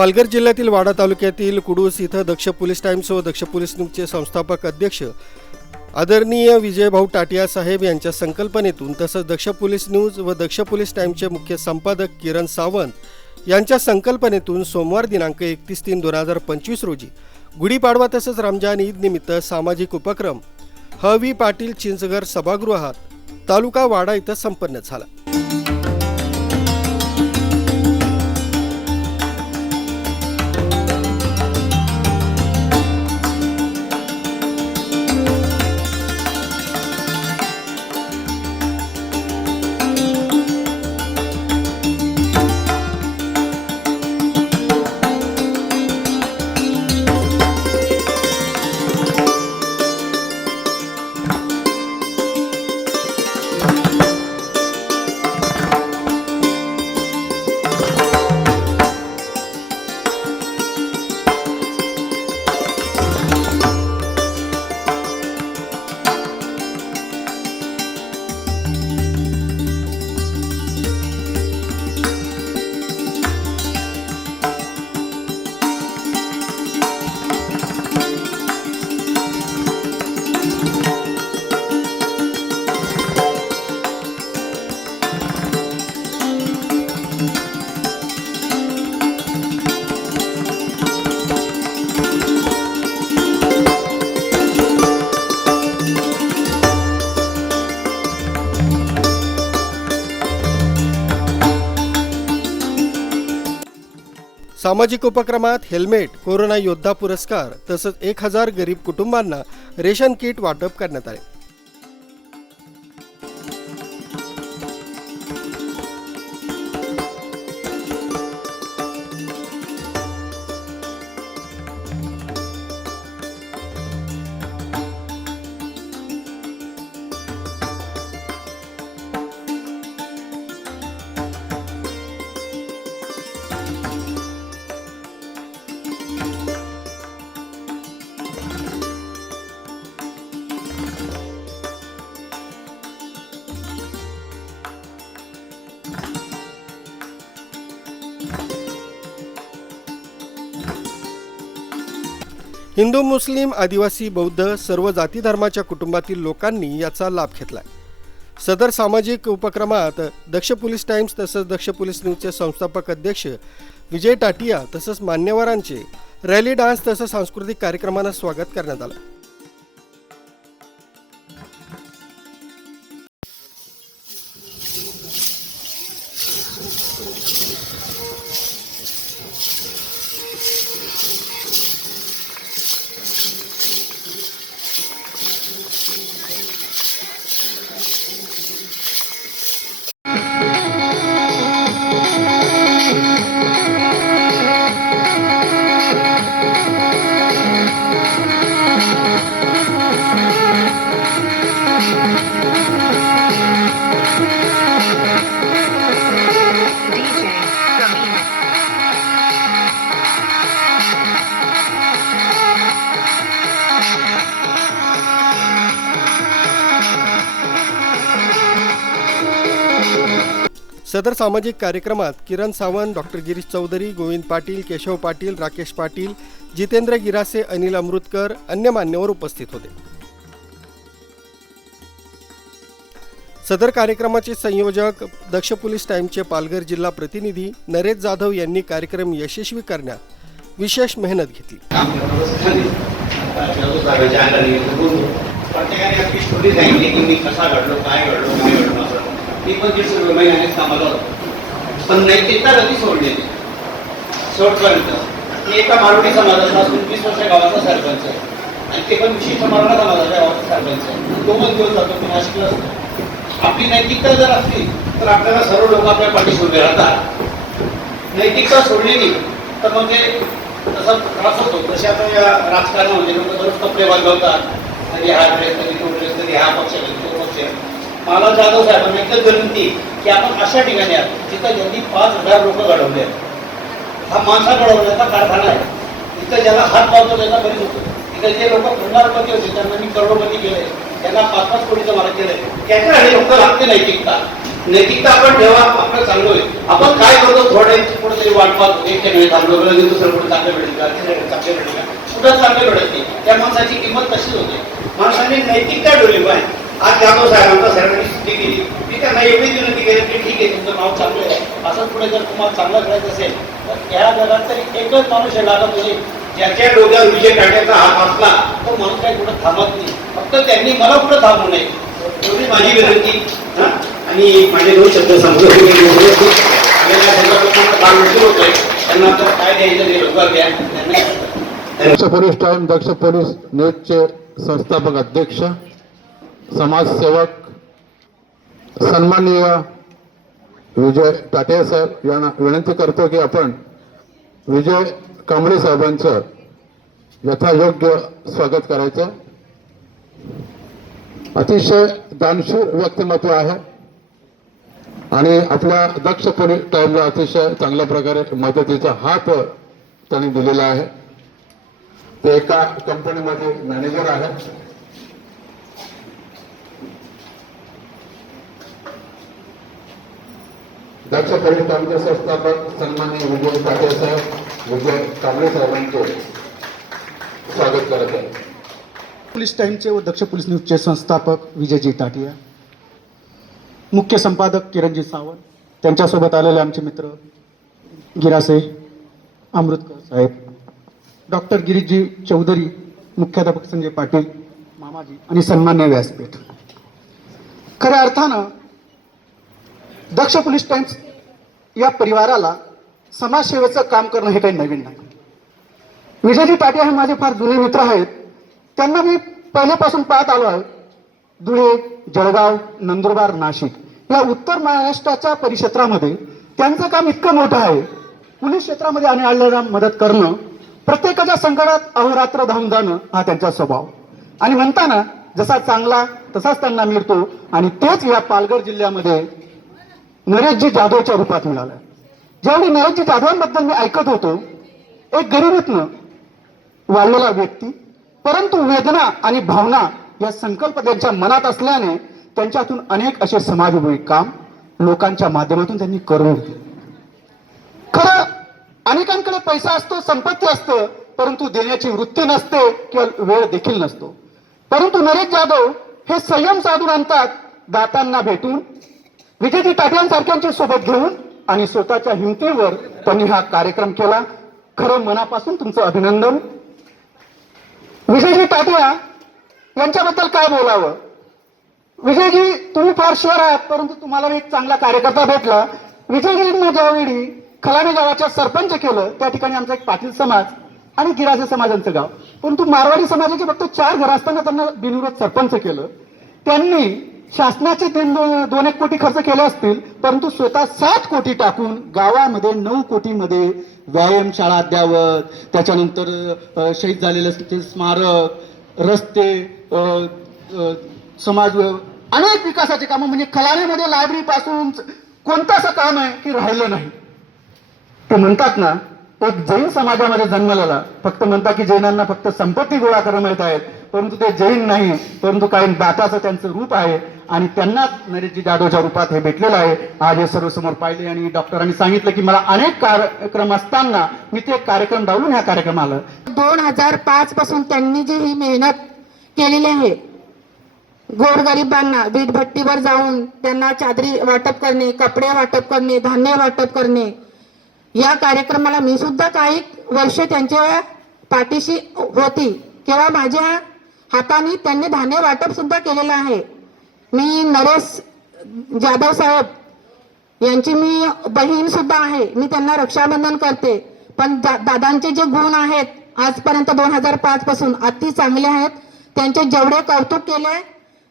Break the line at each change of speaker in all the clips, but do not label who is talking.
पालघर जिल्ह्यातील वाडा तालुक्यातील कुडूस इथं दक्ष पोलीस टाइम्स व दक्ष पोलीस न्यूजचे संस्थापक अध्यक्ष आदरणीय विजयभाऊ टाटिया साहेब यांच्या संकल्पनेतून तसंच दक्ष पोलीस न्यूज व दक्ष पोलीस टाइमचे मुख्य संपादक किरण सावंत यांच्या संकल्पनेतून सोमवार दिनांक एकतीस तीन दोन हजार पंचवीस रोजी गुढीपाडवा तसंच रमजान ईद निमित्त सामाजिक उपक्रम हवी पाटील चिंचघर सभागृहात तालुका वाडा इथं संपन्न झाला. सामाजिक उपक्रमात हेल्मेट कोरोना योद्धा पुरस्कार तसंच एक हजार गरीब कुटुंबांना रेशन किट वाटप करण्यात आले. हिंदू मुस्लिम आदिवासी बौद्ध सर्व जाती धर्माच्या कुटुंबातील लोकांनी याचा लाभ घेतला सदर सामाजिक उपक्रमात दक्ष पोलीस टाइम्स तसंच दक्ष पोलीस न्यूजचे संस्थापक अध्यक्ष विजय टाटिया तसंच मान्यवरांचे रॅली डान्स तसंच सांस्कृतिक कार्यक्रमांना स्वागत करण्यात आलं. सदर सामाजिक कार्यक्रमात किरण सावंत डॉक्टर गिरीश चौधरी गोविंद पाटील केशव पाटील राकेश पाटील जितेंद्र गिरासे अनिल अमृतकर अन्य मान्यवर उपस्थित होते. सदर कार्यक्रमाचे संयोजक दक्ष पोलीस टाईमचे पालघर जिल्हा प्रतिनिधी नरेश जाधव यांनी कार्यक्रम यशस्वी करण्यात विशेष मेहनत घेतली.
प्रत्येकाने आपली स्टोरी सांगितली की मी कसा घडलो काय घडलो काय घडलो. मी पण दीड महिन्याने महिन्यानेच पण नैतिकता कधी सोडली. नाही. शेवटपर्यंत मी एका मारुती समाजाचा असून वीस वर्ष गावाचा सरपंच आहे. आणि ते पण विशिष्ट मराठा समाजाच्या गावाचा सरपंच आहे. तो पण दिवस जातो की नाशिकला असतो. आपली नैतिकता जर असली तर आपल्याला सर्व लोक आपल्या पाठीशी उभे राहतात. नैतिकता सोडली नाही तर मग ते तसा त्रास होतो. तसे आता या राजकारणामध्ये लोक दररोज कपडे बदलवतात. कधी हा ड्रेस कधी तो ड्रेस कधी हा पक्ष कधी तो पक्ष मला जाधव साहेबांना एकच विनंती की आपण अशा ठिकाणी आहोत जिथं ज्यांनी पाच हजार लोक घडवले आहेत. हा माणसा घडवण्याचा कारखाना आहे. तिथं ज्याला हात लावतो त्याचा बरी होतो. तिथं जे लोक पुनरावृत्ती होते त्यांना मी करोडपती केले त्यांना पाच पाच कोटीचं मला केलंय. त्याच्यासाठी लोक लागते नैतिकता. नैतिकता आपण ठेवा आपलं चांगलं होईल आपण काय करतो? थोडे कुठेतरी वाट एक नव्हे थांबलो लगेच दुसरं कुठे चांगलं भेटेल का चांगलं भेटेल का कुठं चांगलं भेटत नाही त्या माणसाची किंमत कशी होते. माणसाने नैतिकता ठेवली पाहिजे. आज जाधव साहेबांचा सरांनी सुट्टी केली मी त्यांना एवढी विनंती केली की ठीक आहे तुमचं नाव चांगलं आहे. असंच पुढे जर तुम्हाला चांगलं करायचं असेल तर या जगात तरी एकच माणूस आहे लागत म्हणजे ज्याच्या डोक्यावर विजय काढण्याचा हात असला तो माणूस काही कुठं थांबत नाही. फक्त त्यांनी मला कुठं थांबू नये. एवढी माझी विनंती. हा? आणि माझे दोन शब्द सांगतो. काम उशीर होतोय. त्यांना आता काय द्यायचं ते द्या.
Daksh police time Daksh police न्यूजचे संस्थापक अध्यक्ष. समाजसेवक सन्माननीय विजय ताटे साहेब यांना विनंती करतो की आपण विजय कांबळे साहेबांचं यथायोग्य स्वागत करायचं. अतिशय दानशूर व्यक्तिमत्व आहे आणि आपल्या दक्ष टाईमला अतिशय चांगल्या प्रकारे मदतीचा हात त्यांनी दिलेला आहे. ते एका कंपनीमध्ये मॅनेजर आहेत. दक्ष पोलीस टाईमचे संस्थापक सन्मान्य विजय पाटील साहेब विजय कांबळे साहेबांचे स्वागत करत आहे.
पोलीस टाईमचे व दक्ष पोलीस न्यूजचे संस्थापक विजयजी ताटिया मुख्य संपादक किरणजी सावंत त्यांच्यासोबत आलेले आमचे मित्र गिरासे अमृतकर साहेब डॉक्टर गिरीजी चौधरी मुख्याध्यापक संजय पाटील मामाजी आणि सन्मान्य व्यासपीठ. खऱ्या अर्थानं दक्ष पोलीस टाइम्स या परिवाराला समाजसेवेचं काम करणं हे काही नवीन नाही. विजयजी टाटे हे माझे फार जुने मित्र आहेत. त्यांना मी पहिल्यापासून पाहत आलो आहे. धुळे जळगाव नंदुरबार नाशिक या उत्तर महाराष्ट्राच्या परिक्षेत्रामध्ये त्यांचं काम इतकं मोठं आहे. पोलीस क्षेत्रामध्ये आणि आणलेला मदत करणं प्रत्येकाच्या संकटात अहोरात्र धावून जाणं हा त्यांचा स्वभाव. आणि म्हणताना जसा चांगला तसाच त्यांना मिळतो आणि तेच या पालघर जिल्ह्यामध्ये नरेशजी जाधवच्या रूपात मिळालं. ज्यावेळी नरेशजी जाधवांबद्दल मी ऐकत होतो एक गरिबीतनं वाढलेला व्यक्ती परंतु वेदना आणि भावना या संकल्प त्यांच्या मनात असल्याने त्यांच्यातून अनेक असे समाजोपयोगी काम लोकांच्या माध्यमातून त्यांनी करून घेतले. खरं अनेकांकडे पैसा असतो संपत्ती असतं परंतु देण्याची वृत्ती नसते किंवा वेळ देखील नसतो. परंतु नरेश जाधव हे संयम साधून आणतात दातांना भेटून विजयजी टाटियांसारख्यांच्या सोबत घेऊन आणि स्वतःच्या हिमतीवर त्यांनी हा कार्यक्रम केला. खरं मनापासून तुमचं अभिनंदन. विजयजी टाटिया यांच्याबद्दल काय बोलावं? विजयजी तुम्ही फार शुअर आहात परंतु तुम्हाला एक चांगला कार्यकर्ता भेटला. विजयजींना ज्यावेळी खलाने गावाच्या सरपंच केलं त्या ठिकाणी आमचा एक पाटील समाज आणि गिराजे समाजांचं गाव. परंतु मारवाडी समाजाचे फक्त चार घर असताना त्यांना बिनविरोध सरपंच केलं. त्यांनी शासनाचे तीन दोन दोन एक कोटी खर्च केले असतील परंतु स्वतः सात कोटी टाकून गावामध्ये नऊ कोटीमध्ये व्यायामशाळा अद्यावत त्याच्यानंतर शहीद झालेले ते स्मारक रस्ते समाज अनेक विकासाचे कामं म्हणजे खलाण्यामध्ये लायब्ररी पासून कोणतं असं काम आहे की राहिलं नाही. ते म्हणतात ना एक जैन समाजामध्ये जन्मलेला फक्त म्हणतात की जैनांना फक्त संपत्ती गोळा करणं माहीत आहेत परंतु ते जैन नाही परंतु काही दाताचं त्यांचं रूप आहे. आणि त्यांनाच नरेशजी जाधवच्या रूपात हे भेटलेलं आहे. आज हे सर्व समोर पाहिले आणि डॉक्टरांनी सांगितलं की मला अनेक कार्यक्रम असताना मी ते कार्यक्रम डावलून ह्या कार्यक्रमाला.
दोन हजार पाच पासून त्यांनी जी ही मेहनत केलेली आहे गोरगरिबांना वीट भट्टीवर जाऊन त्यांना चादरी वाटप करणे कपडे वाटप करणे धान्य वाटप करणे या कार्यक्रमाला मी सुद्धा काही वर्ष त्यांच्या पाठीशी होती. किंवा माझ्या हाताने त्यांनी धान्य वाटप सुद्धा केलेलं आहे. मी नरेश जाधव साहेब यांची मी बहीण सुद्धा आहे. मी त्यांना रक्षाबंधन करते. पण दा- दादांचे जे गुण आहेत आजपर्यंत दोन हजार पाच पासून अति चांगले आहेत. त्यांचे जेवढे कौतुक केले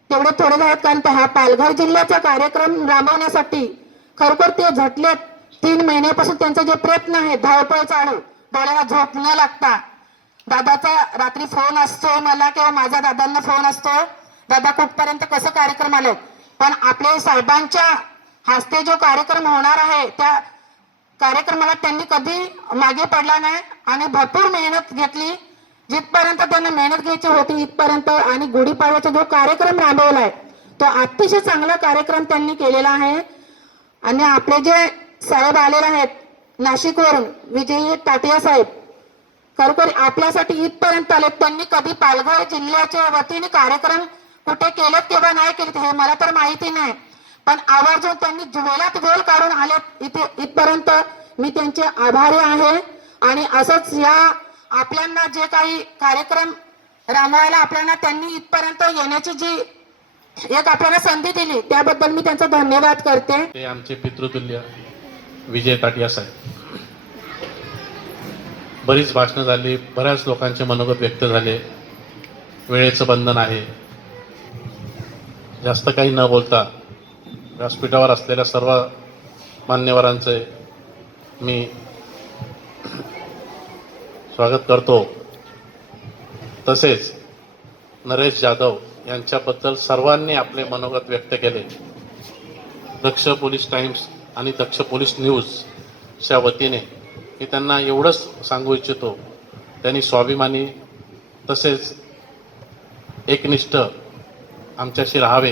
तेवढे थोडे आहेत कारण हा पालघर जिल्ह्याचा कार्यक्रम राबवण्यासाठी खरोखर ते झटलेत. तीन महिन्यापासून त्यांचे जे प्रयत्न आहेत धावपळ चालू डोळ्याला झोप न लागता. दादाचा रात्री फोन असतो मला किंवा माझ्या दादांना फोन असतो. दादा कुठपर्यंत कसं कार्यक्रम आले? पण आपले साहेबांच्या हस्ते जो कार्यक्रम होणार आहे त्या कार्यक्रमाला त्यांनी कधी मागे पडला नाही आणि भरपूर मेहनत घेतली. जिथपर्यंत त्यांना मेहनत घ्यायची होती इथपर्यंत आणि गुढीपाडव्याचा जो कार्यक्रम राबवला आहे तो अतिशय चांगला कार्यक्रम त्यांनी केलेला आहे. आणि आपले जे साहेब आलेले आहेत नाशिकवरून विजयी टाटिया साहेब खरोखर आपल्यासाठी इथपर्यंत आले. त्यांनी कधी पालघर जिल्ह्याच्या वतीने कार्यक्रम कुठे केलेत किंवा नाही केलेत हे मला तर माहिती नाही. पण आवर्जून त्यांनी वेळात वेळ काढून आले इथे इथपर्यंत मी त्यांचे आभारी आहे. आणि असंच या आपल्यांना जे काही कार्यक्रम राबवायला आपल्याला त्यांनी इथपर्यंत येण्याची जी एक आपल्याला संधी दिली त्याबद्दल मी त्यांचा धन्यवाद करते.
ते आमचे पितृतुल्य विजय टाटिया साहेब. बरीच भाषणं झाली बऱ्याच लोकांचे मनोगत व्यक्त झाले. वेळेचं बंधन आहे. जास्त काही न बोलता व्यासपीठावर असलेल्या सर्व मान्यवरांचे मी स्वागत करतो. तसेच नरेश जाधव यांच्याबद्दल सर्वांनी आपले मनोगत व्यक्त केले. दक्ष पोलीस टाइम्स आणि दक्ष पोलीस न्यूजच्या वतीने मी त्यांना एवढंच सांगू इच्छितो. त्यांनी स्वाभिमानी तसेच एकनिष्ठ आमच्याशी राहावे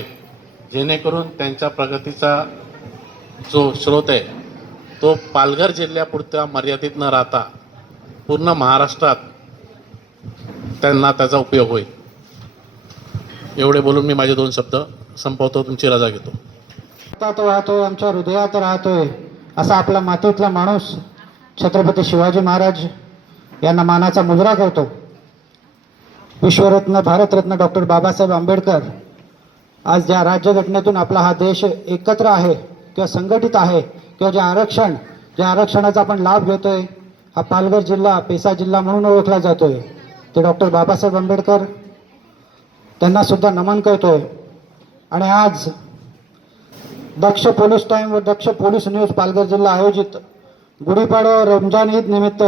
जेणेकरून त्यांच्या प्रगतीचा जो स्रोत आहे तो पालघर जिल्ह्यापुरता मर्यादित न राहता पूर्ण महाराष्ट्रात त्यांना त्याचा उपयोग होईल. एवढे बोलून मी माझे दोन शब्द संपवतो तुमची रजा घेतो.
रक्तात वाहतो आमच्या हृदयात राहतोय असा आपला मातीतला माणूस छत्रपती शिवाजी महाराज यांना मानाचा मुजरा करतो. विश्वरत्न भारतरत्न डॉक्टर बाबासाहेब आंबेडकर आज ज्या राज्यघटनेतून आपला हा देश एकत्र आहे किंवा संघटित आहे किंवा जे आरक्षण ज्या आरक्षणाचा आपण लाभ घेतोय हा पालघर जिल्हा पेसा जिल्हा म्हणून ओळखला जातोय. ते डॉक्टर बाबासाहेब आंबेडकर त्यांना सुद्धा नमन करतोय. आणि आज दक्ष पोलीस टाईम व दक्ष पोलीस न्यूज पालघर जिल्हा आयोजित गुढीपाडवा रमजान ईद निमित्त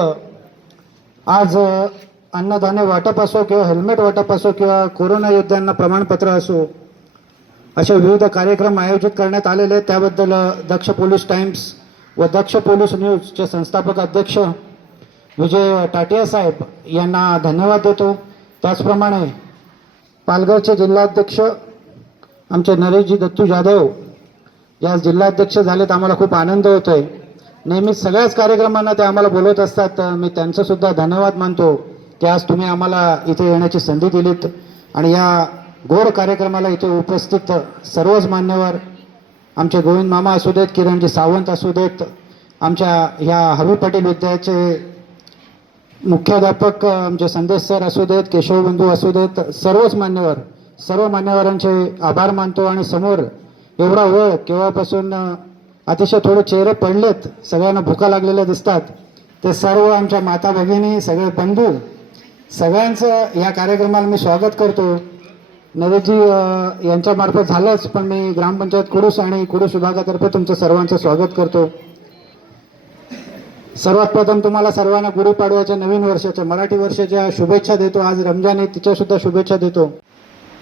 आज अन्नधान्य वाटप असो किंवा हेल्मेट वाटप असो किंवा कोरोना योद्ध्यांना प्रमाणपत्र असो असे विविध कार्यक्रम आयोजित करण्यात आलेले आहेत. त्याबद्दल दक्ष पोलीस टाइम्स व दक्ष पोलीस न्यूजचे संस्थापक अध्यक्ष विजय टाटिया साहेब यांना धन्यवाद देतो. त्याचप्रमाणे पालघरचे जिल्हाध्यक्ष आमचे नरेशजी दत्तू जाधव या जिल्हाध्यक्ष झालेत. आम्हाला खूप आनंद होतोय. नेहमी सगळ्याच कार्यक्रमांना ते आम्हाला बोलवत असतात. तर मी त्यांचंसुद्धा धन्यवाद मानतो की आज तुम्ही आम्हाला इथे येण्याची संधी दिलीत. आणि या गोड कार्यक्रमाला इथे उपस्थित सर्वच मान्यवर आमचे गोविंद मामा असू देत किरणजी सावंत असू देत आमच्या ह्या हवी पाटील विद्याचे मुख्याध्यापक आमचे संदेश सर असू देत केशवबंधू असू देत सर्वच मान्यवर सर्व मान्यवरांचे आभार मानतो आणि समोर एवढा वेळ केव्हापासून अतिशय थोडे चेहरे पडलेत सगळ्यांना भुका लागलेल्या दिसतात. ते सर्व आमच्या माता भगिनी सगळे बंधू सगळ्यांचं या कार्यक्रमाला मी स्वागत करतो. नरेशजी यांच्यामार्फत झालंच पण मी ग्रामपंचायत कुडूस आणि कुडूस विभागातर्फे तुमचं सर्वांचं स्वागत करतो. सर्वात प्रथम तुम्हाला सर्वांना गुढीपाडव्याच्या नवीन वर्षाच्या मराठी वर्षाच्या शुभेच्छा देतो. आज रमजान आहे तिच्या सुद्धा शुभेच्छा देतो.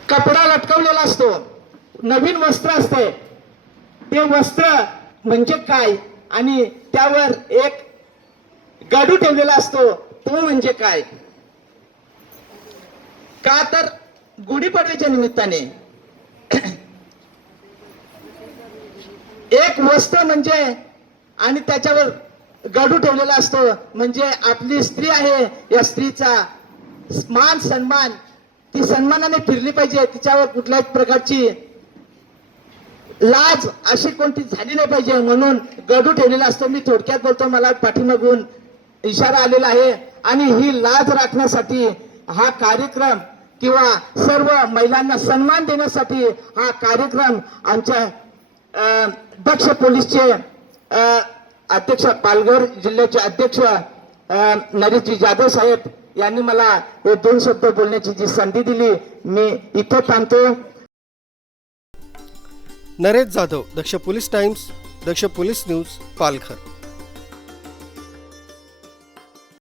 कपडा लटकवलेला असतो. नवीन वस्त्र असते. ते वस्त्र म्हणजे काय? आणि त्यावर एक गाडू ठेवलेला असतो. तो म्हणजे काय? का तर गुढीपाडव्याच्या निमित्ताने एक वस्त्र म्हणजे आणि त्याच्यावर गाडू ठेवलेला असतो म्हणजे आपली स्त्री आहे या स्त्रीचा मान सन्मान ती सन्मानाने फिरली पाहिजे तिच्यावर कुठल्याच प्रकारची लाज अशी कोणती झाली नाही पाहिजे म्हणून गडू ठेवलेला असतो. मी थोडक्यात बोलतो मला पाठीमागून इशारा आलेला आहे. आणि ही लाज राखण्यासाठी हा कार्यक्रम किंवा सर्व महिलांना सन्मान देण्यासाठी हा कार्यक्रम आमच्या दक्ष पोलीसचे अध्यक्ष पालघर जिल्ह्याचे अध्यक्ष नरेशजी जाधव साहेब यांनी मला हे दोन शब्द बोलण्याची जी संधी दिली मी इथं थांबतो.
Naresh Jadhav Daksh police times Daksh police news Palghar.